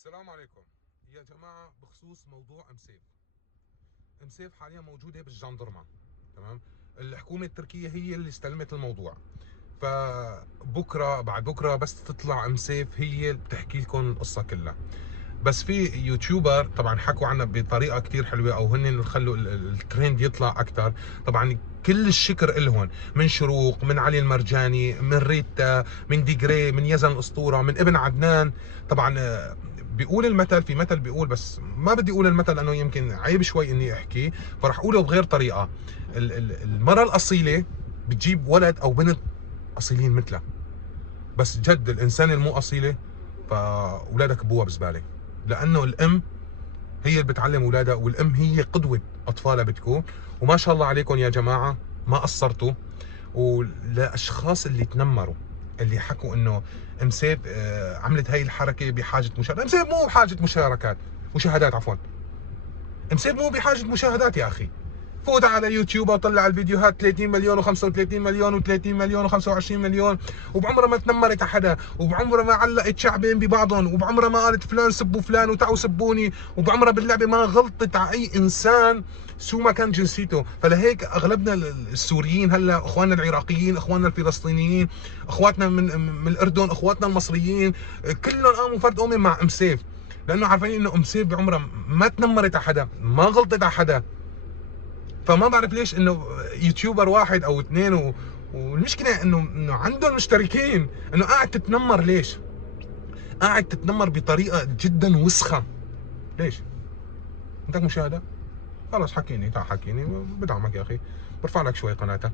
السلام عليكم يا جماعه. بخصوص موضوع ام سيف حاليا موجوده بالجندرمه، تمام. الحكومه التركيه هي اللي استلمت الموضوع، فبكره بعد بكره بس تطلع ام سيف هي اللي بتحكي لكم القصه كلها. بس في يوتيوبر طبعا حكوا عنها بطريقه كثير حلوه، او هن اللي خلوا الترند يطلع اكثر. طبعا كل الشكر لهم، من شروق، من علي المرجاني، من ريتا، من ديجري، من يزن الاسطوره، من ابن عدنان. طبعا بيقول المثل، في مثل بيقول، بس ما بدي اقول المثل لانه يمكن عيب شوي اني احكي، فرح اقوله بغير طريقه. المراه الاصيله بتجيب ولد او بنت اصيلين مثلها، بس جد الانسان المو اصيله فاولادك ابوها بزباله، لانه الام هي اللي بتعلم اولادها، والام هي قدوه اطفالها بتكون. وما شاء الله عليكم يا جماعه ما قصرتوا. ولاشخاص اللي تنمروا، اللي حكوا انه ام سيف عملت هاي الحركه بحاجه مشاركات، ام سيف مو بحاجه مشاهدات عفوا. ام سيف مو بحاجه مشاهدات يا اخي. فوت على يوتيوب وطلع الفيديوهات 30 مليون و35 مليون و30 مليون و25 مليون، وبعمرها ما تنمرت على حدا، وبعمرها ما علقت شعبين ببعضهم، وبعمرها ما قالت فلان سبوا فلان وتعوا سبوني، وبعمرها باللعبه ما غلطت على اي انسان سو ما كان جنسيته. فلهيك اغلبنا السوريين هلا، اخواننا العراقيين، اخواننا الفلسطينيين، اخواتنا من الاردن، اخواتنا المصريين، كلهم قاموا فرد امي مع ام سيف، لانه عارفين انه ام سيف بعمرها ما تنمرت على حدا، ما غلطت على حدا. فما بعرف ليش انه يوتيوبر واحد او اثنين والمشكله انه عندهم مشتركين، انه قاعد تتنمر. ليش؟ قاعد تتنمر بطريقه جدا وسخه. ليش؟ بدك مشاهده؟ خلص حكيني، تعال حكيني، بدعمك يا اخي، برفع لك شوي قناتك.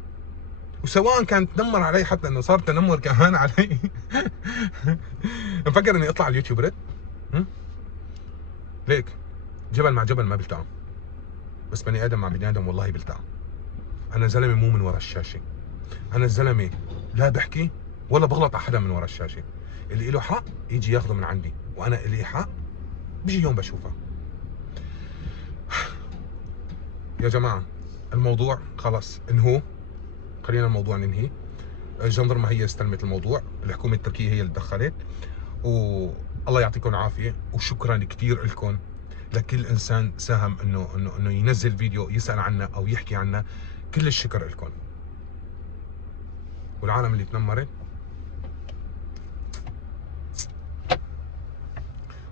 وسواء كان تنمر علي، حتى انه صار تنمر كمان علي. مفكر اني اطلع على اليوتيوب رد؟ ليك جبل مع جبل ما بيلتقوا، بس بني ادم مع بني ادم والله بيلتقوا. انا زلمه مو من ورا الشاشه، انا زلمه لا بحكي ولا بغلط على حدا من ورا الشاشه. اللي له حق يجي ياخذه من عندي، وانا اللي حق بيجي يوم بشوفه. يا جماعه الموضوع خلص انهو، خلينا الموضوع ننهي. الجندرمه هي استلمت الموضوع، الحكومه التركيه هي اللي تدخلت، والله يعطيكم العافيه. وشكرا كثير لكم، لكل انسان ساهم انه ينزل فيديو يسال عنا او يحكي عنا. كل الشكر لكم. والعالم اللي تنمرت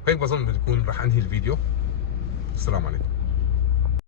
هيك بظن بتكون رح انهي الفيديو. السلام عليكم.